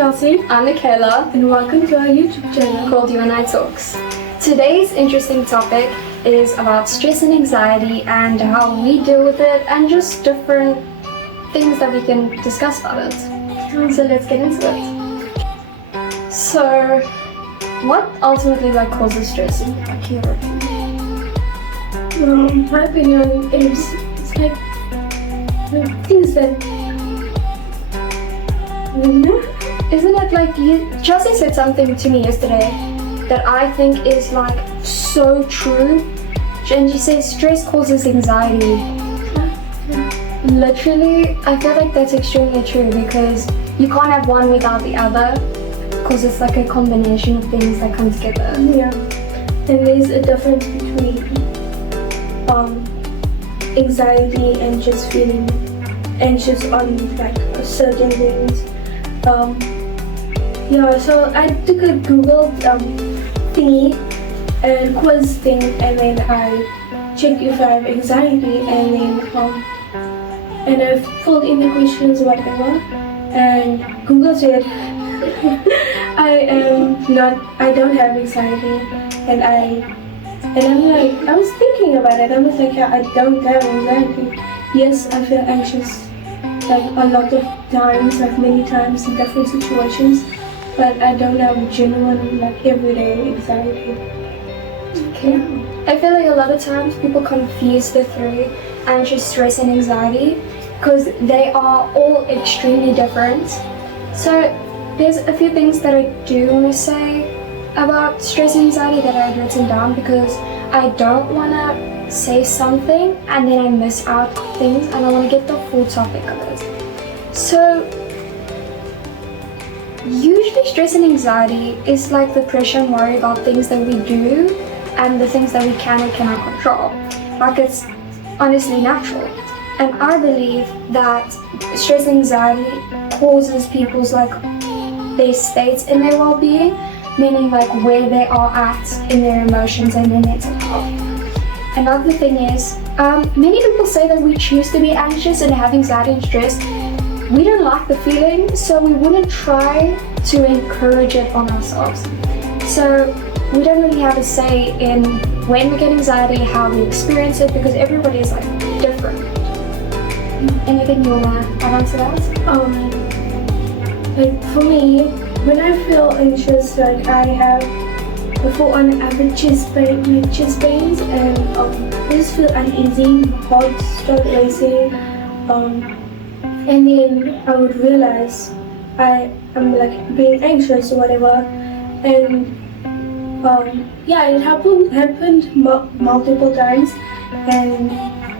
Chelsea. I'm Michaela, And welcome to our YouTube channel called You and I Talks. Today's interesting topic is about stress and anxiety and how we deal with it and just different things that we can discuss about it. So let's get into it. So, what ultimately causes stress in your opinion? My opinion is it's like things that Isn't it like Chelsea said something to me yesterday that I think is so true, and she says stress causes anxiety. Literally, I feel like that's extremely true because you can't have one without the other because it's like a combination of things that come together. Yeah, and there's a difference between anxiety and just feeling anxious on certain things. So I took a Google thingy and quiz thing, and then I checked if I have anxiety, and then and I filled in the questions whatever, and Google said I don't have anxiety, and I'm like, I was thinking about it. I was like, yeah, I don't have anxiety. Yes, I feel anxious a lot of times, many times in different situations, but I don't have genuine everyday anxiety. Okay. I feel like a lot of times people confuse the three, anxious, stress, and anxiety, because they are all extremely different. So there's a few things that I do want to say about stress and anxiety that I had written down because I don't want to say something and then I miss out things, and I want to get the full topic of it. So usually stress and anxiety is the pressure and worry about things that we do and the things that we can and cannot control. It's honestly natural. And I believe that stress and anxiety causes people's their states in their well-being, meaning where they are at in their emotions and their mental health. Another thing is, many people say that we choose to be anxious and have anxiety and stress. We don't like the feeling, so we wouldn't try to encourage it on ourselves. So we don't really have a say in when we get anxiety, how we experience it, because everybody is different. Anything you wanna add on to that? For me, when I feel anxious, I have before on average chest pains, and I just feel uneasy, heart start racing, and then I would realize I am being anxious or whatever, and it happened multiple times, and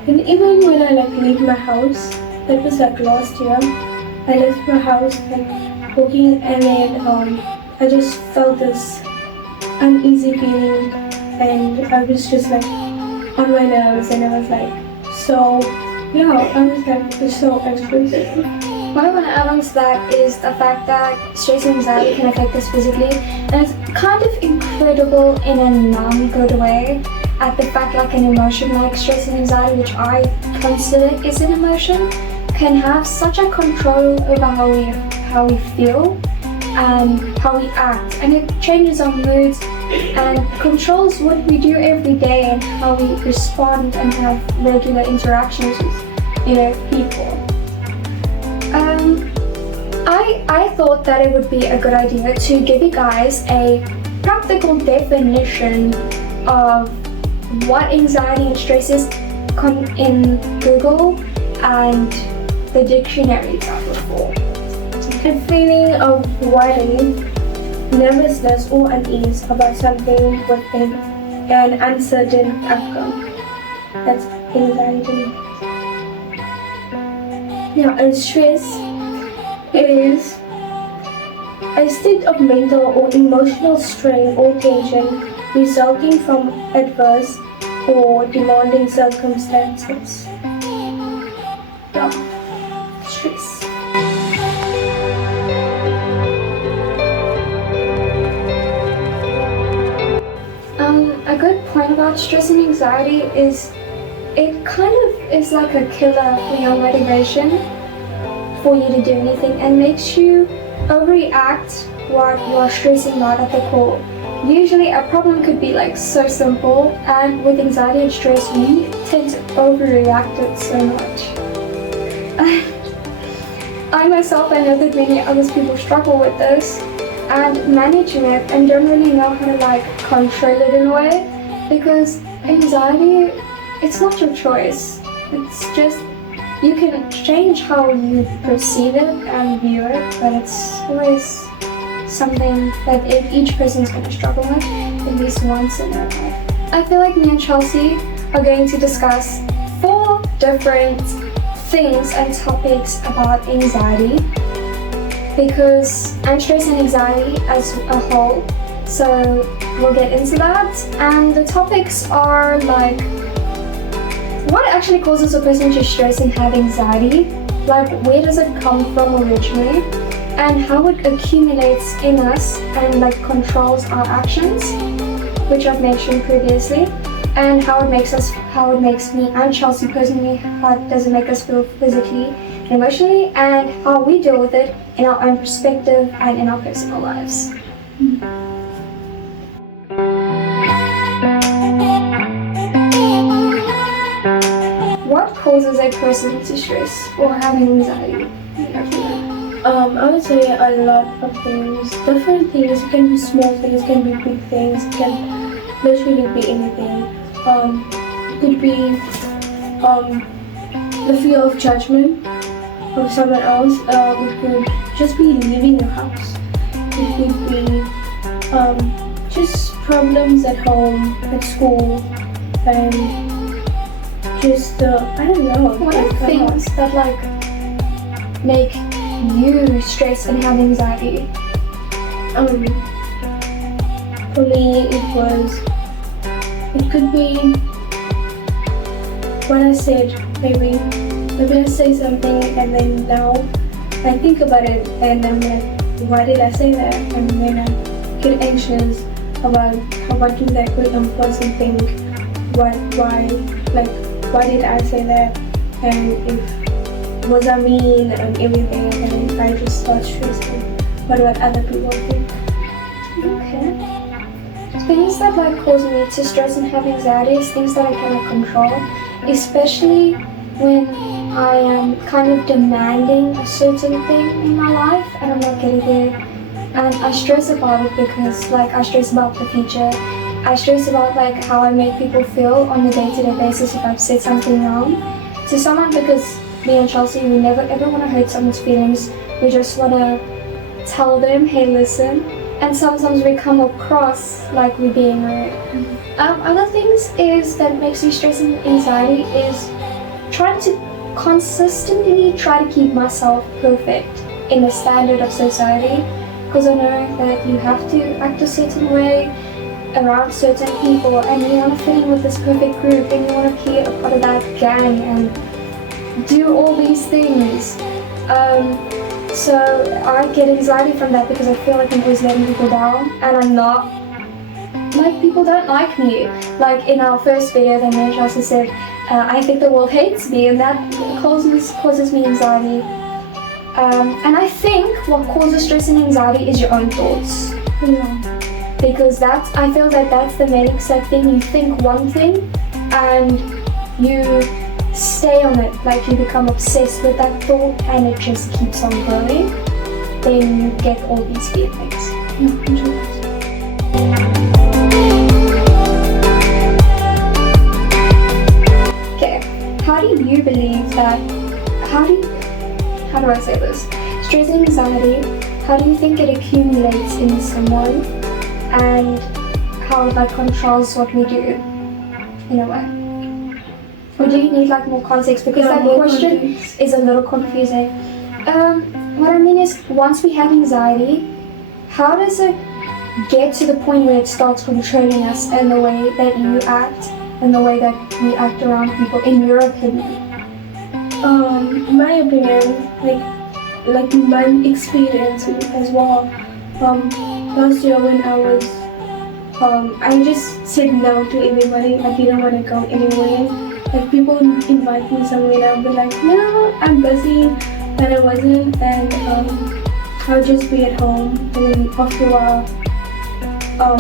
even when I leave my house, that was last year, I left my house walking, and then I just felt this uneasy feeling, and I was just on my nerves, and I was I was so anxious. What I want to add on to that is the fact that stress and anxiety can affect us physically, and it's kind of incredible in a non-good way at the fact an emotion like stress and anxiety, which I consider is an emotion, can have such a control over how we feel and how we act, and it changes our moods and controls what we do every day and how we respond and have regular interactions with people. I thought that it would be a good idea to give you guys a practical definition of what anxiety and stress is in Google and the dictionaries I look for. A feeling of worry, nervousness or unease about something with an uncertain outcome. That's anxiety. And stress is a state of mental or emotional strain or tension resulting from adverse or demanding circumstances. Stress. A good point about stress and anxiety is it kind of is a killer for your motivation for you to do anything and makes you overreact what you are stressing about at the core. Usually a problem could be like so simple, and with anxiety and stress we tend to overreact it so much. I myself, I know that many other people struggle with this and managing it and don't really know how to like control it in a way, because anxiety, it's not your choice. It's just, you can change how you perceive it and view it, but it's always something that each person's going to struggle with at least once in their life. I feel like me and Chelsea are going to discuss 4 different things and topics about anxiety, because I'm stress and anxiety as a whole, so we'll get into that. And the topics are like, what actually causes a person to stress and have anxiety, like where does it come from originally, and how it accumulates in us and like controls our actions, which I've mentioned previously, and how it makes me and Chelsea personally, how does it make us feel physically and emotionally, and how we deal with it in our own perspective and in our personal lives. What causes a person to stress or have anxiety? I would say a lot of things, different things. It can be small things, it can be big things, it can literally be anything. It could be the fear of judgment of someone else. It could just be leaving your house. It could be just problems at home, at school, and just I don't know. What are things that like make you stress and have anxiety? For me, it could be what I said. Maybe I say something and then now I think about it and I'm like, why did I say that? And then I get anxious about what do that person think? Why did I say that? And if was I mean and everything, and I just start stressing what other people think. Okay. Things that like cause me to stress and have anxiety is things that I cannot control, especially when I am kind of demanding a certain thing in my life and I'm not getting there. And I stress about it because like I stress about the future. I stress about like how I make people feel on a day-to-day basis if I've said something wrong to someone, because me and Chelsea, we never ever want to hurt someone's feelings. We just want to tell them, hey, listen. And sometimes we come across like we're being rude. Other things is that makes me stress and anxiety is trying to consistently try to keep myself perfect in the standard of society, because I know that you have to act a certain way around certain people and you want to fit in with this perfect group and you want to be a part of that gang and do all these things. So I get anxiety from that because I feel like I'm always letting people down and I'm not, like, people don't like me. Like in our first video that me and Chelsea said, I think the world hates me, and that causes me anxiety. And I think what causes stress and anxiety is your own thoughts. Because I feel that that's the main exact thing. You think one thing and you stay on it, like you become obsessed with that thought and it just keeps on growing. Then you get all these feelings. Okay, how do you believe that, how do I say this? Stress and anxiety, how do you think it accumulates in someone and how it like controls what we do in a way? Or do you need like more context, because that question is a little confusing. What I mean is, once we have anxiety, how does it get to the point where it starts controlling us in the way that you act and the way that we act around people, in your opinion? In my opinion, like my experience as well. Last year when I just said no to everybody. I didn't want to go anywhere. Like people invite me somewhere and I'll be like, no, I'm busy, and I wasn't. And I'll just be at home, and then after a while,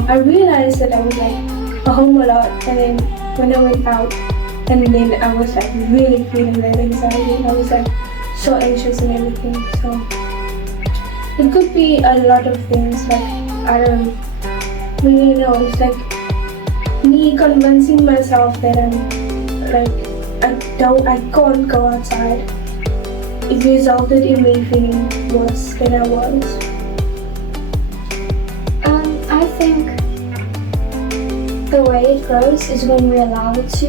I realized that I was like home a lot, and then when I went out, and then I was like really feeling that anxiety. I was like so anxious and everything. So it could be a lot of things. Like I don't really know. It's like me convincing myself that I'm like I can't go outside. It resulted in me feeling worse than I was. I think the way it grows is when we allow it to,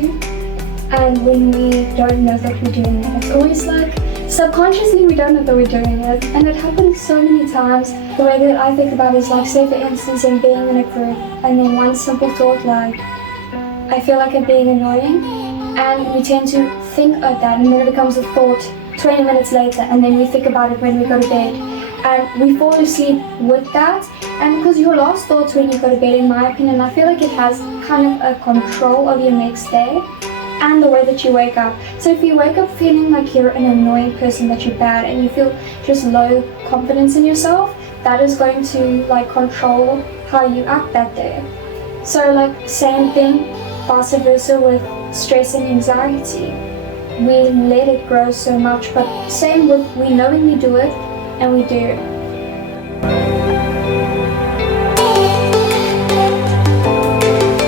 and when we don't know that we're doing it. It's always like subconsciously we don't know that we're doing it, and it happens so many times. The way that I think about it is like, say for instance, in being in a group, and then one simple thought like, I feel like I'm being annoying, and we tend to think of that, and then it becomes a thought 20 minutes later, and then we think about it when we go to bed, and we fall asleep with that. And because your last thoughts when you go to bed, in my opinion, I feel like it has kind of a control of your next day and the way that you wake up. So if you wake up feeling like you're an annoying person, that you're bad, and you feel just low confidence in yourself, that is going to like control how you act that day. So like same thing, vice versa with stress and anxiety. We let it grow so much, but same with, we know when we do it, and we do.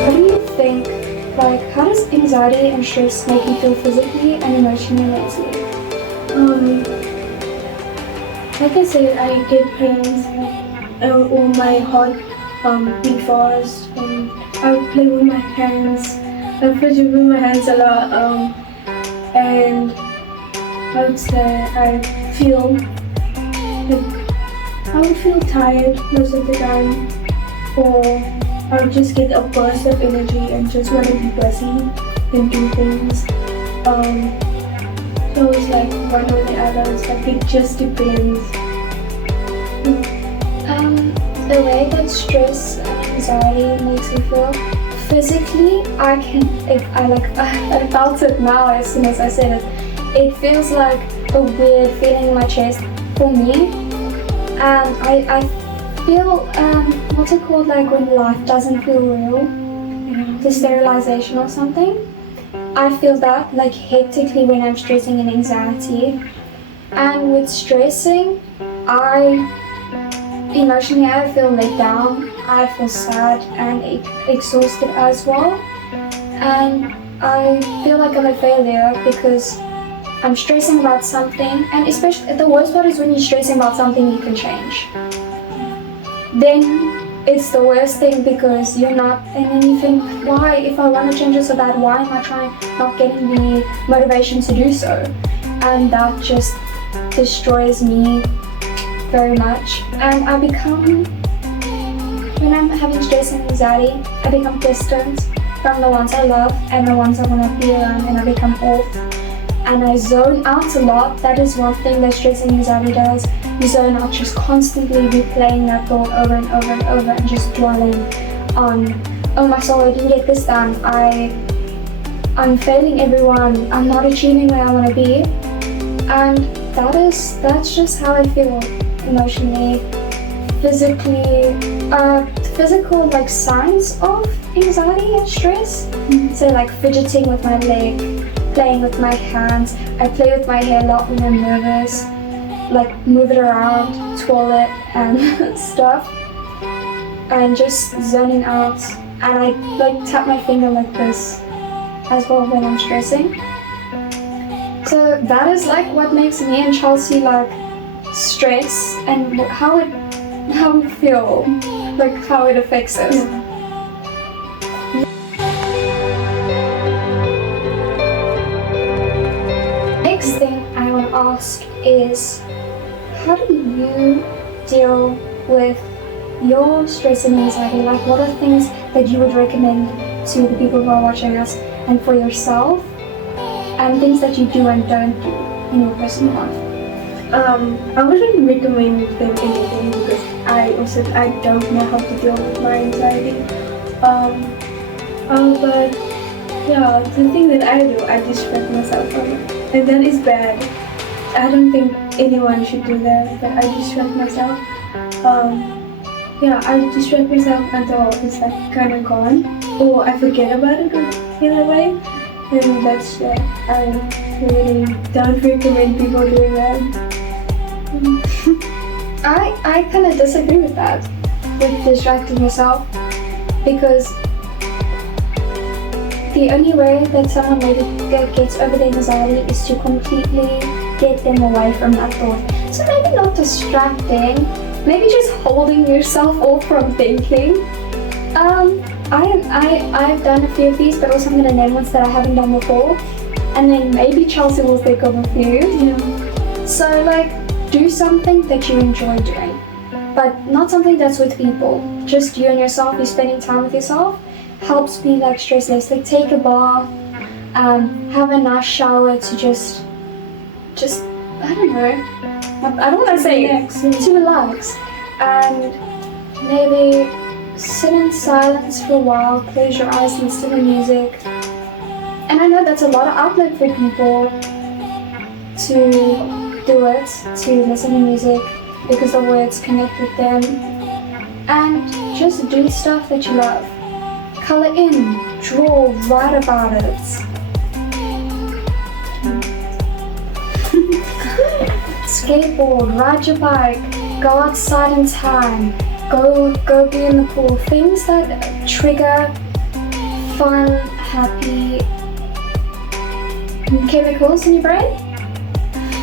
What do you think, like, how does anxiety and stress make you feel physically and emotionally and mentally? Like I said, I get pains, or my heart beat fast. I play with my hands. I fidget with my hands a lot. And I would say I would feel tired most of the time, or I would just get a burst of energy and just want to be busy and do things. So it's like one or the other. It's like it just depends. The way that stress and anxiety makes me feel physically, I felt it now as soon as I said it. It feels like a weird feeling in my chest for me, and I feel what's it called, like when life doesn't feel real, the sterilization or something. I feel that like hectically when I'm stressing and anxiety. And with stressing, emotionally I feel let down, I feel sad and exhausted as well, and I feel like I'm a failure because I'm stressing about something, and especially the worst part is when you're stressing about something you can change. Then it's the worst thing because you're not, and then you think, why, if I want to change it so bad, why am I not getting the motivation to do so? And that just destroys me very much, and I become, when I'm having stress and anxiety, I become distant from the ones I love and the ones I want to be around, and I become off and I zone out a lot. That is one thing that stress and anxiety does. You zone out, just constantly replaying that thought over and over and over, and just dwelling on, oh my soul, I didn't get this done, I'm failing everyone, I'm not achieving where I want to be. And that's just how I feel emotionally. Physically, physical like signs of anxiety and stress. So like fidgeting with my leg, playing with my hands. I play with my hair a lot when I'm nervous, like move it around, twirl it and stuff, and just zoning out. And I like tap my finger like this as well when I'm stressing. So that is like what makes me and Chelsea like stress, and how we feel, like how it affects us. Next thing I want to ask is, how do you deal with your stress and anxiety? Like, what are things that you would recommend to the people who are watching us, and for yourself, and things that you do and don't do in your personal life? I wouldn't recommend them anything because I don't know how to deal with my anxiety. But yeah, the thing that I do, I distract myself from it, and that is bad. I don't think anyone should do that, but I distract myself. I distract myself until it's like kind of gone, or I forget about it in a way, and that's why I really don't recommend people doing that. I kind of disagree with that, with distracting yourself, because the only way that someone maybe gets over their anxiety is to completely get them away from that thought. So maybe not distracting, maybe just holding yourself off from thinking. I've done a few of these, but also I'm going to name ones that I haven't done before, and then maybe Chelsea will think of a few. Yeah. So like, do something that you enjoy doing, but not something that's with people. Just you and yourself, you spending time with yourself helps me like stress less. Like take a bath, have a nice shower to just I don't know. I don't want to say to relax, and maybe sit in silence for a while, close your eyes, listen to music. And I know that's a lot of outlet for people to do it, to listen to music because the words connect with them, and just do stuff that you love. Color in, draw, write about it. Skateboard, ride your bike, go outside in time, go be in the pool. Things that trigger fun, happy chemicals in your brain.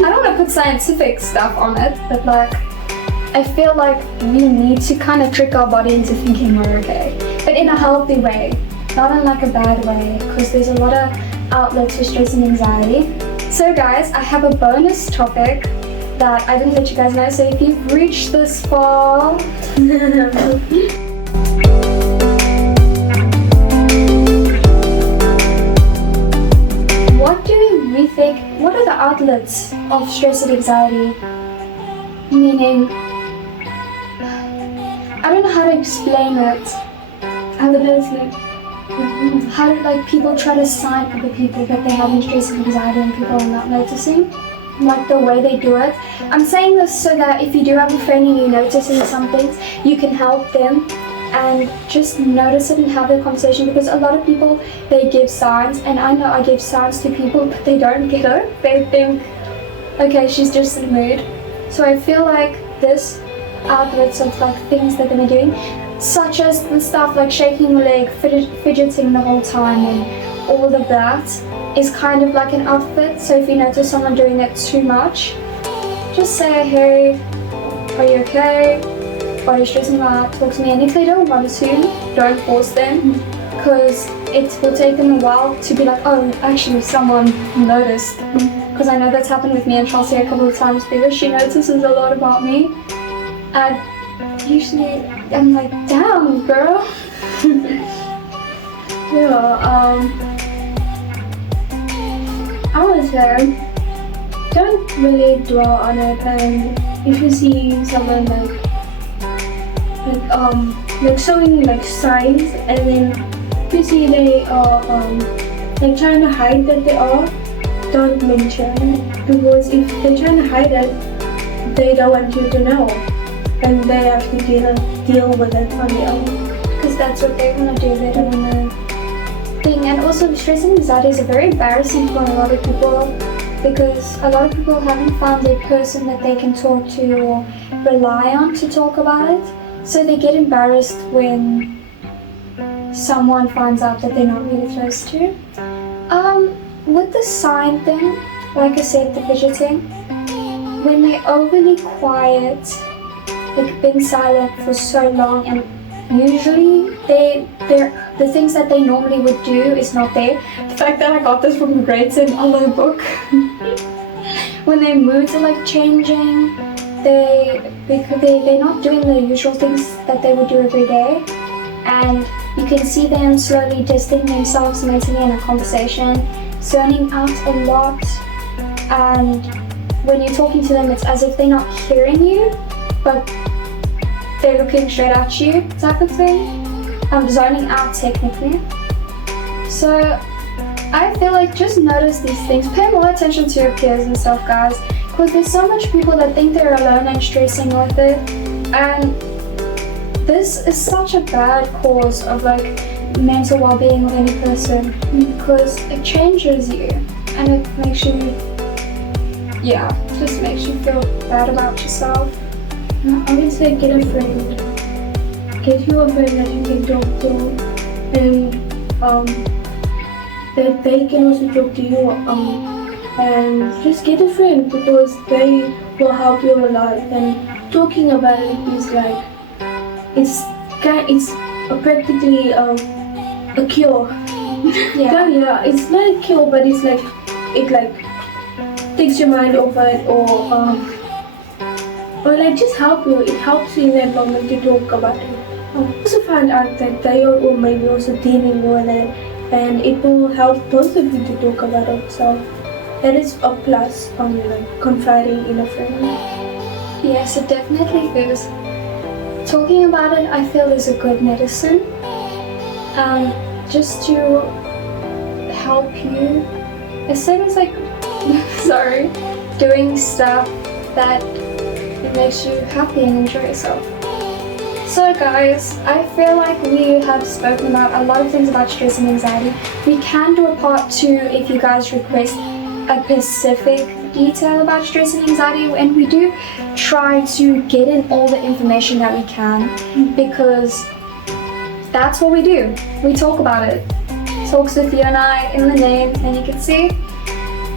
I don't want to put scientific stuff on it, but like, I feel like we need to kind of trick our body into thinking we're okay, but in a healthy way, not in like a bad way, because there's a lot of outlets for stress and anxiety. So guys, I have a bonus topic that I didn't let you guys know, so if you've reached this far, what are the outlets of stress and anxiety? Meaning, I don't know how to explain it. How do like people try to sign other people that they're having stress and anxiety and people are not noticing? Like the way they do it. I'm saying this so that if you do have a friend and you're noticing some things, you can help them and just notice it and have the conversation, because a lot of people, they give signs, and I know I give signs to people, but they don't get it. They think, okay, she's just in a mood. So I feel like this outlets of like things that they're doing, such as the stuff like shaking your leg, fidgeting the whole time, and all of that is kind of like an outfit. So if you notice someone doing it too much, just say, hey, are you okay? What are you stressing about? Talk to me. And if they don't want to, don't force them, because it will take them a while to be like, oh, actually someone noticed. Because I know that's happened with me and Chelsea a couple of times, because she notices a lot about me. And usually I'm like, damn, girl. I would say, don't really dwell on it, and if you see someone like showing like signs, and then you see they are like trying to hide that they are, don't mention it, because if they're trying to hide it, they don't want you to know, and they have to deal with it on their own, because that's what they want to do. They don't want to thing. And also, stress and anxiety is very embarrassing for a lot of people, because a lot of people haven't found a person that they can talk to or rely on to talk about it, so they get embarrassed when someone finds out that they're not really close to. With the sign thing, like I said, the fidgeting, when they're overly quiet, like been silent for so long, and usually the things that they normally would do is not there. The fact that I got this from the grade 10 Allo book. When their moods are like changing, they're not doing the usual things that they would do every day, and you can see them slowly distancing themselves mentally in a conversation, zoning out a lot, and when you're talking to them, it's as if they're not hearing you, but they're looking straight at you, type of thing. Zoning out technically. So I feel like just notice these things. Pay more attention to your peers and stuff, guys. because there's so much people that think they're alone and stressing with it, and this is such a bad cause of like mental well-being of any person, because it changes you and it makes you, just makes you feel bad about yourself. I would say get a friend. Get you a friend that you can talk to, and that they can also talk to you. And just get a friend, because they will help you a lot. And talking about it is like it's practically a cure. Yeah, it's not a cure, but it's like it like takes your mind over it, or like just help you. It helps you in that moment to talk about it. Also find out that they are maybe also dealing with it, and it will help both of you to talk about it. So that is a plus on like confiding in a friend. Yes, it definitely is. Talking about it, I feel, is a good medicine. Just to help you, instead of like, doing stuff that it makes you happy and enjoy yourself. So guys, I feel like we have spoken about a lot of things about stress and anxiety. We can do a part 2 if you guys request a specific detail about stress and anxiety, and we do try to get in all the information that we can, because that's what we do. We talk about it. Talks with you and I in the name, and you can see.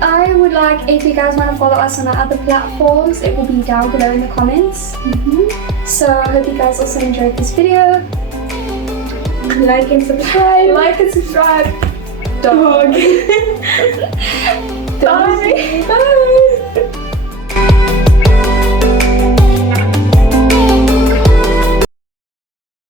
I would like, if you guys want to follow us on our other platforms, it will be down below in the comments. So I hope you guys also enjoyed this video. Like and subscribe. Dog. Bye. Bye.